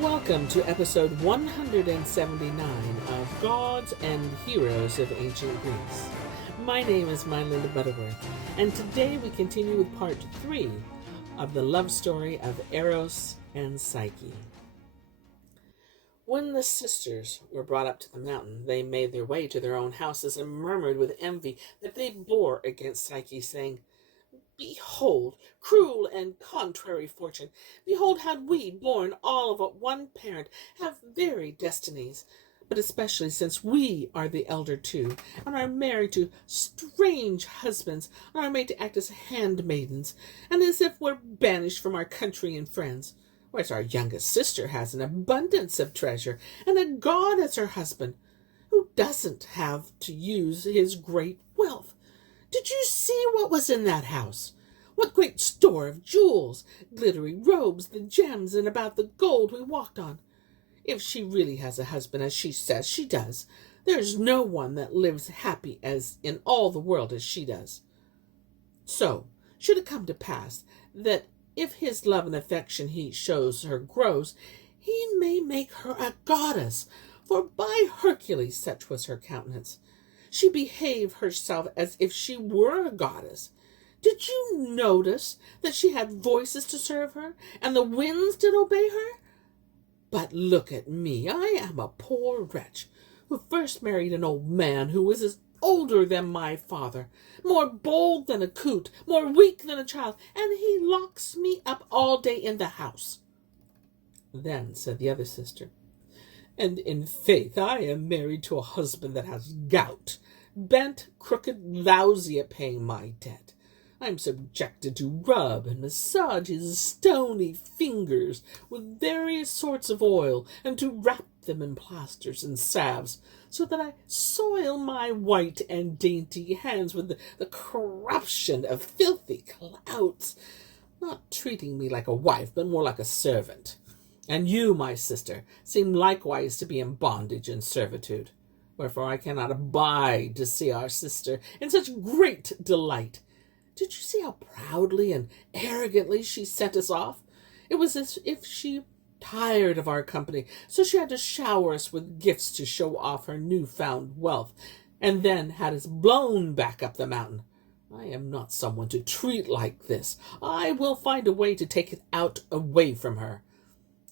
Welcome to episode 179 of Gods and Heroes of Ancient Greece. My name is MyLinda Butterworth, and today we continue with part 3 of the love story of Eros and Psyche. When the sisters were brought up to the mountain, they made their way to their own houses and murmured with envy that they bore against Psyche, saying, "Behold, cruel and contrary fortune! Behold, had we, born all of one parent, have varied destinies, but especially since we are the elder two, and are married to strange husbands, and are made to act as handmaidens, and as if we're banished from our country and friends. Whereas our youngest sister has an abundance of treasure, and a god as her husband, who doesn't have to use his great wealth. Did you see what was in that house? What great store of jewels, glittering robes, the gems, and about the gold we walked on. If she really has a husband, as she says she does, there's no one that lives happy as in all the world as she does. So, should it come to pass that if his love and affection he shows her grows, he may make her a goddess, for by Hercules such was her countenance. She behaved herself as if she were a goddess. Did you notice that she had voices to serve her, and the winds did obey her? But look at me, I am a poor wretch, who first married an old man who was as older than my father, more bold than a coot, more weak than a child, and he locks me up all day in the house." Then said the other sister, "And in faith I am married to a husband that has gout, bent, crooked, lousy at paying my debt. I am subjected to rub and massage his stony fingers with various sorts of oil, and to wrap them in plasters and salves, so that I soil my white and dainty hands with the corruption of filthy clouds, not treating me like a wife, but more like a servant. And you, my sister, seem likewise to be in bondage and servitude. Wherefore I cannot abide to see our sister in such great delight. Did you see how proudly and arrogantly she sent us off? It was as if she tired of our company, so she had to shower us with gifts to show off her new-found wealth, and then had us blown back up the mountain. I am not someone to treat like this. I will find a way to take it out away from her.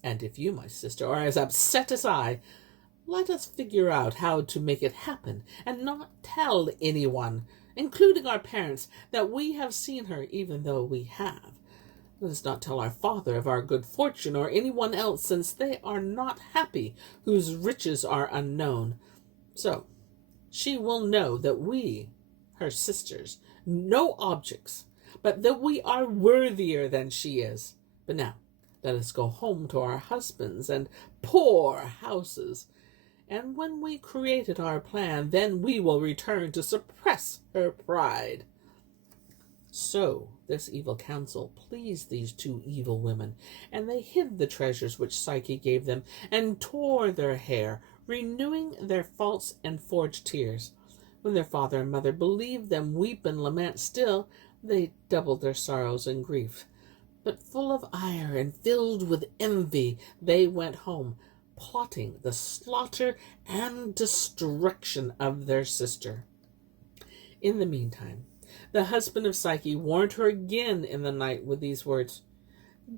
And if you, my sister, are as upset as I, let us figure out how to make it happen, and not tell anyone, including our parents, that we have seen her, even though we have. Let us not tell our father of our good fortune, or anyone else, since they are not happy whose riches are unknown. So she will know that we, her sisters, no objects, but that we are worthier than she is. But now, let us go home to our husbands and poor houses. And when we created our plan, then we will return to suppress her pride." So this evil counsel pleased these two evil women, and they hid the treasures which Psyche gave them, and tore their hair, renewing their false and forged tears. When their father and mother believed them weep and lament still, they doubled their sorrows and grief. But full of ire and filled with envy, they went home, plotting the slaughter and destruction of their sister. In the meantime, the husband of Psyche warned her again in the night with these words.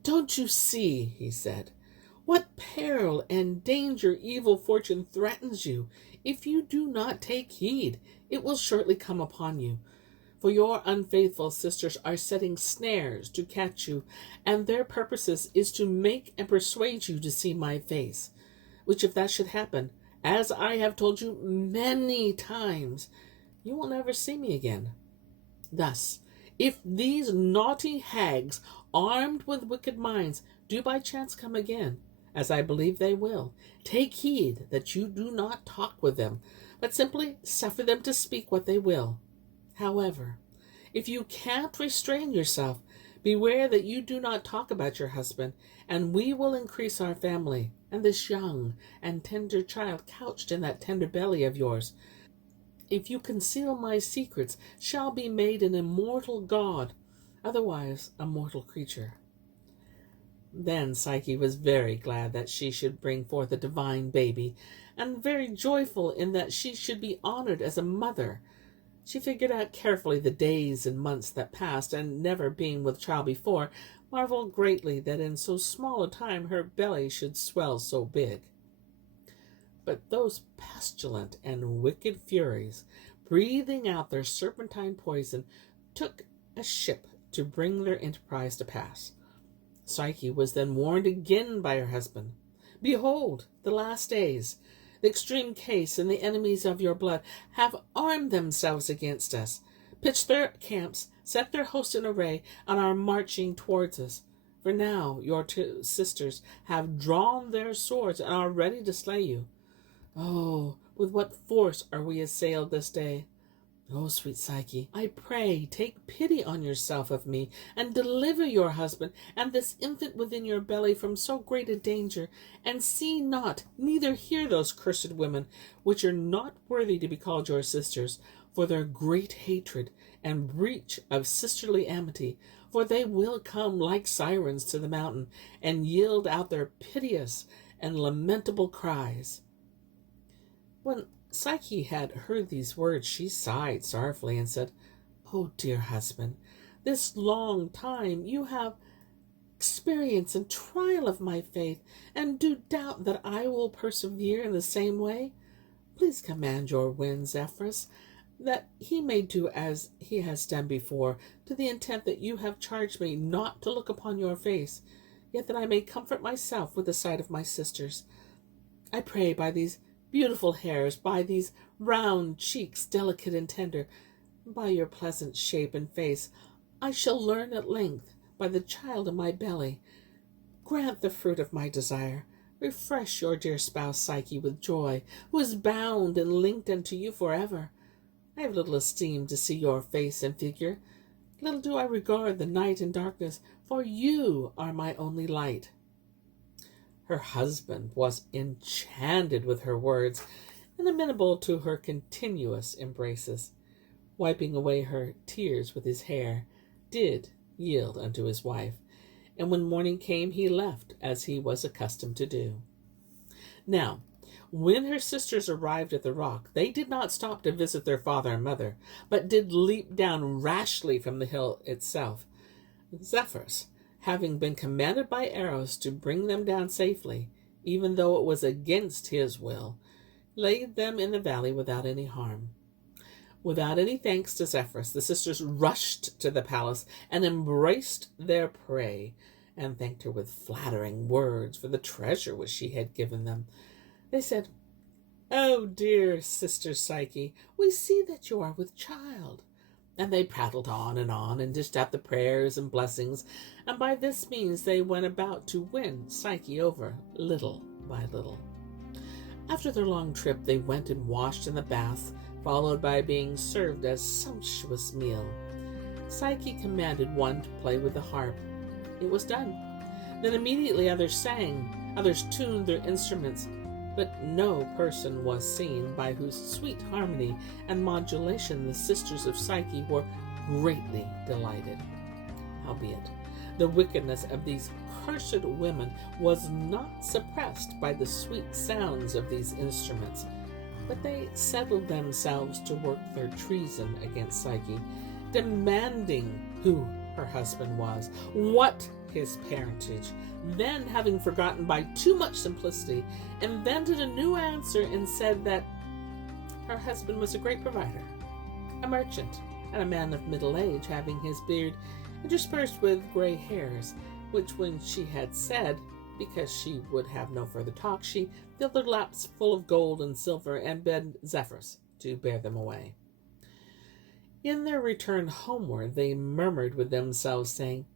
"Don't you see," he said, "what peril and danger evil fortune threatens you? If you do not take heed, it will shortly come upon you. For your unfaithful sisters are setting snares to catch you, and their purposes is to make and persuade you to see my face, which if that should happen, as I have told you many times, you will never see me again. Thus, if these naughty hags, armed with wicked minds, do by chance come again, as I believe they will, take heed that you do not talk with them, but simply suffer them to speak what they will. However, if you can't restrain yourself, beware that you do not talk about your husband, and we will increase our family, and this young and tender child couched in that tender belly of yours, if you conceal my secrets, shall be made an immortal god, otherwise a mortal creature." Then Psyche was very glad that she should bring forth a divine baby, and very joyful in that she should be honored as a mother. She figured out carefully the days and months that passed, and never being with child before, marveled greatly that in so small a time her belly should swell so big. But those pestilent and wicked furies, breathing out their serpentine poison, took a ship to bring their enterprise to pass. Psyche was then warned again by her husband. Behold, the last days, the extreme case, and the enemies of your blood have armed themselves against us, pitched their camps, set their hosts in array, and are marching towards us. For now your two sisters have drawn their swords and are ready to slay you. Oh, with what force are we assailed this day! Oh, sweet Psyche, I pray take pity on yourself of me, and deliver your husband and this infant within your belly from so great a danger, and see not, neither hear those cursed women, which are not worthy to be called your sisters, for their great hatred and breach of sisterly amity, for they will come like sirens to the mountain, and yield out their piteous and lamentable cries. When Psyche had heard these words, she sighed sorrowfully and said, "Oh, dear husband, this long time you have experience and trial of my faith, and do doubt that I will persevere in the same way? Please command your wind, Zephyrus, that he may do as he has done before, to the intent that you have charged me not to look upon your face, yet that I may comfort myself with the sight of my sisters. I pray by these beautiful hairs, by these round cheeks, delicate and tender, by your pleasant shape and face, I shall learn at length, by the child in my belly. Grant the fruit of my desire. Refresh your dear spouse Psyche with joy, who is bound and linked unto you forever. I have little esteem to see your face and figure. Little do I regard the night and darkness, for you are my only light." Her husband was enchanted with her words, and amenable to her continuous embraces. Wiping away her tears with his hair, did yield unto his wife, and when morning came he left, as he was accustomed to do. Now, when her sisters arrived at the rock, they did not stop to visit their father and mother, but did leap down rashly from the hill itself. Zephyrus, having been commanded by Eros to bring them down safely, even though it was against his will, laid them in the valley without any harm. Without any thanks to Zephyrus, the sisters rushed to the palace and embraced their prey, and thanked her with flattering words for the treasure which she had given them. They said, "Oh, dear sister Psyche, we see that you are with child." And they prattled on, and dished out the prayers and blessings, and by this means they went about to win Psyche over, little by little. After their long trip, they went and washed in the bath, followed by being served a sumptuous meal. Psyche commanded one to play with the harp. It was done. Then immediately others sang, others tuned their instruments, but no person was seen by whose sweet harmony and modulation the sisters of Psyche were greatly delighted. Howbeit, the wickedness of these cursed women was not suppressed by the sweet sounds of these instruments, but they settled themselves to work their treason against Psyche, demanding who her husband was, what his parentage. Then, having forgotten by too much simplicity, invented a new answer and said that her husband was a great provider, a merchant, and a man of middle age, having his beard interspersed with gray hairs, which when she had said, because she would have no further talk, she filled her laps full of gold and silver, and begged Zephyrus to bear them away. In their return homeward, they murmured with themselves, saying,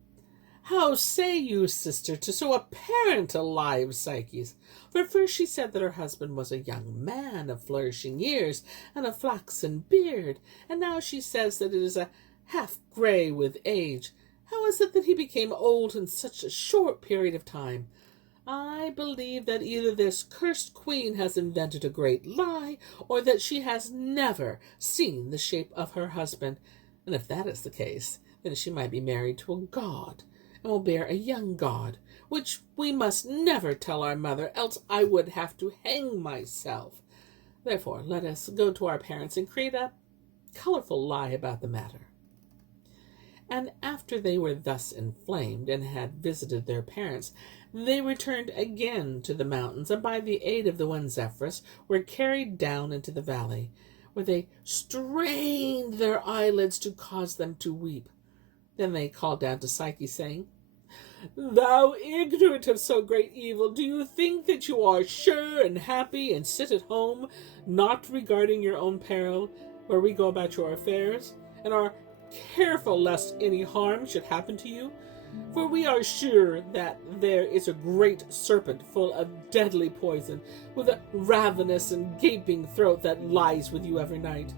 "How say you, sister, to so apparent a lie of Psyche's? For first she said that her husband was a young man of flourishing years and a flaxen beard, and now she says that it is a half gray with age. How is it that he became old in such a short period of time? I believe that either this cursed queen has invented a great lie, or that she has never seen the shape of her husband, and if that is the case, then she might be married to a god, and will bear a young god, which we must never tell our mother, else I would have to hang myself. Therefore, let us go to our parents and create a colorful lie about the matter." And after they were thus inflamed and had visited their parents, they returned again to the mountains, and by the aid of the wind Zephyrus were carried down into the valley, where they strained their eyelids to cause them to weep. Then they called down to Psyche, saying, "Thou ignorant of so great evil, do you think that you are sure and happy, and sit at home, not regarding your own peril, where we go about your affairs, and are careful lest any harm should happen to you? For we are sure that there is a great serpent full of deadly poison, with a ravenous and gaping throat that lies with you every night.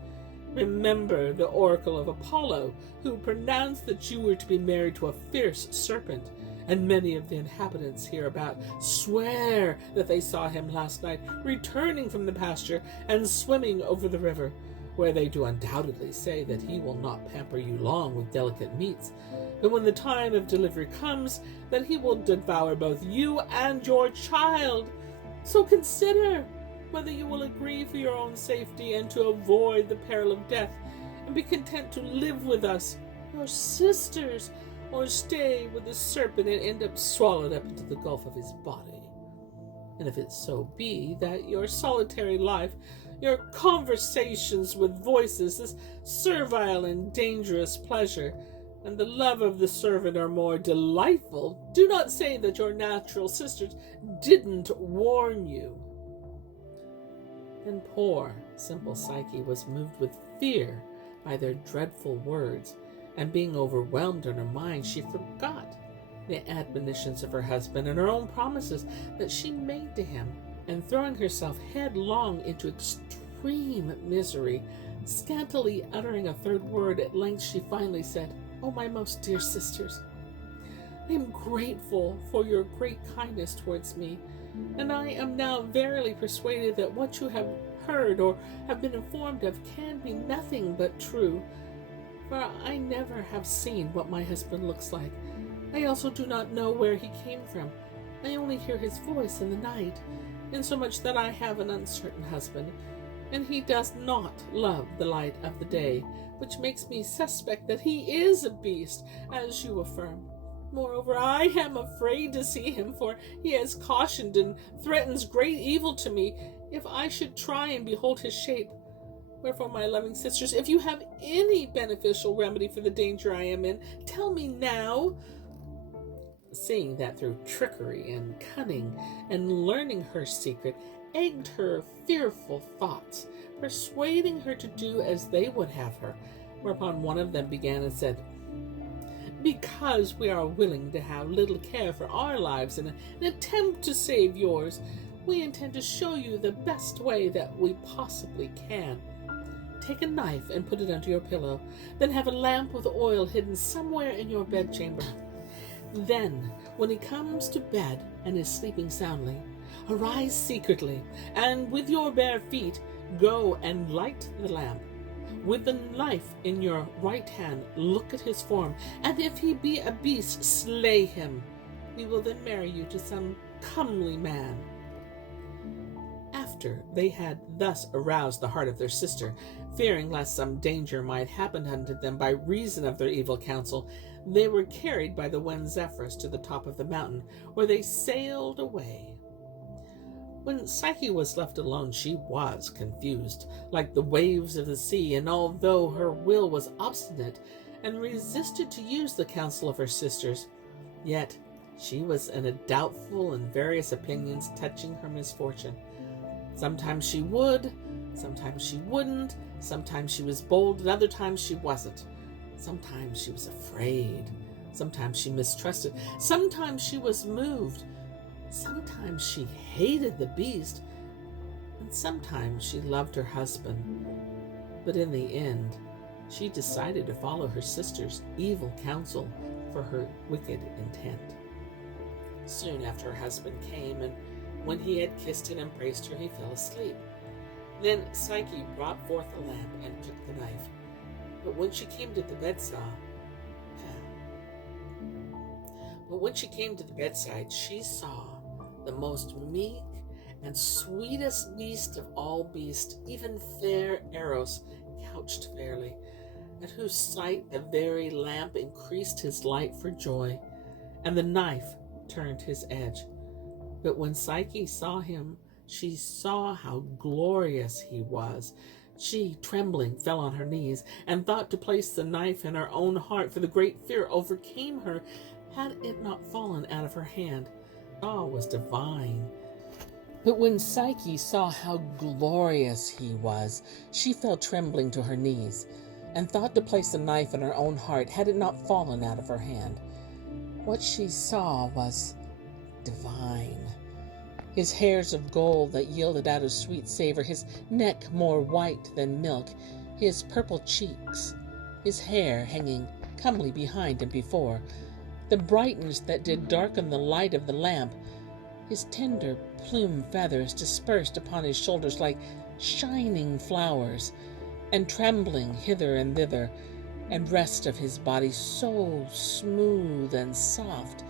Remember the oracle of Apollo, who pronounced that you were to be married to a fierce serpent, and many of the inhabitants hereabout swear that they saw him last night returning from the pasture and swimming over the river, where they do undoubtedly say that he will not pamper you long with delicate meats, but when the time of delivery comes, that he will devour both you and your child. So consider whether you will agree for your own safety and to avoid the peril of death, and be content to live with us, your sisters, or stay with the serpent and end up swallowed up into the gulf of his body. And if it so be that your solitary life, your conversations with voices, this servile and dangerous pleasure, and the love of the servant are more delightful, do not say that your natural sisters didn't warn you." Then poor, simple Psyche was moved with fear by their dreadful words, and being overwhelmed in her mind, she forgot the admonitions of her husband and her own promises that she made to him, and throwing herself headlong into extreme misery, scantily uttering a third word, at length she finally said, "Oh, my most dear sisters, I am grateful for your great kindness towards me, and I am now verily persuaded that what you have heard or have been informed of can be nothing but true, for I never have seen what my husband looks like. I also do not know where he came from. I only hear his voice in the night, insomuch that I have an uncertain husband, and he does not love the light of the day, which makes me suspect that he is a beast, as you affirm. Moreover, I am afraid to see him, for he has cautioned and threatens great evil to me if I should try and behold his shape. Wherefore, my loving sisters, if you have any beneficial remedy for the danger I am in, tell me now." Seeing that through trickery and cunning and learning her secret egged her fearful thoughts, persuading her to do as they would have her, whereupon one of them began and said, "Because we are willing to have little care for our lives in an attempt to save yours, we intend to show you the best way that we possibly can. Take a knife and put it under your pillow. Then have a lamp with oil hidden somewhere in your bedchamber. Then, when he comes to bed and is sleeping soundly, arise secretly, and with your bare feet go and light the lamp. With the knife in your right hand, look at his form, and if he be a beast, slay him. We will then marry you to some comely man." After they had thus aroused the heart of their sister, fearing lest some danger might happen unto them by reason of their evil counsel, they were carried by the wind Zephyrus to the top of the mountain, where they sailed away. When Psyche was left alone, she was confused, like the waves of the sea, and although her will was obstinate and resisted to use the counsel of her sisters, yet she was in a doubtful and various opinions touching her misfortune. Sometimes she would, sometimes she wouldn't, sometimes she was bold, and other times she wasn't. Sometimes she was afraid, sometimes she mistrusted, sometimes she was moved, sometimes she hated the beast, and sometimes she loved her husband. But in the end, she decided to follow her sister's evil counsel for her wicked intent. Soon after her husband came, and when he had kissed and embraced her, he fell asleep. Then Psyche brought forth the lamp and took the knife. But when she came to the bedside, But when she came to the bedside, she saw the most meek and sweetest beast of all beasts, even fair Eros, couched fairly, at whose sight the very lamp increased his light for joy, and the knife turned his edge. But when Psyche saw him, she saw how glorious he was. She, trembling, fell on her knees, and thought to place the knife in her own heart, for the great fear overcame her, had it not fallen out of her hand. Awe was divine. But when Psyche saw how glorious he was, she fell trembling to her knees, and thought to place the knife in her own heart, had it not fallen out of her hand. What she saw was divine. His hairs of gold that yielded out a sweet savor, his neck more white than milk, his purple cheeks, his hair hanging comely behind and before, the brightness that did darken the light of the lamp, his tender plume feathers dispersed upon his shoulders like shining flowers, and trembling hither and thither, and rest of his body so smooth and soft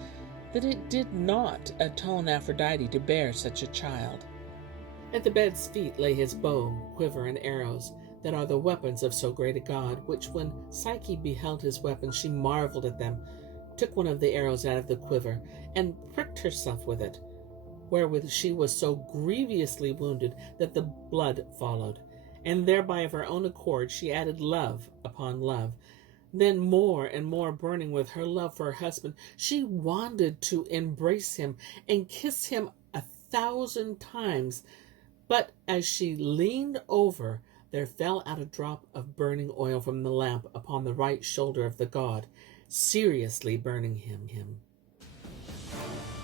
that it did not atone Aphrodite to bear such a child. At the bed's feet lay his bow, quiver, and arrows, that are the weapons of so great a god, which when Psyche beheld his weapons, she marveled at them, took one of the arrows out of the quiver, and pricked herself with it, wherewith she was so grievously wounded that the blood followed, and thereby of her own accord she added love upon love. Then, more and more burning with her love for her husband, she wanted to embrace him and kiss him 1,000 times. But as she leaned over, there fell out a drop of burning oil from the lamp upon the right shoulder of the god, seriously burning him.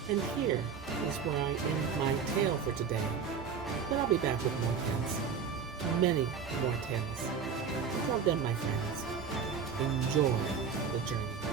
And here is where I end my tale for today. But I'll be back with more tales. Many more tales. Until then, my friends, enjoy the journey.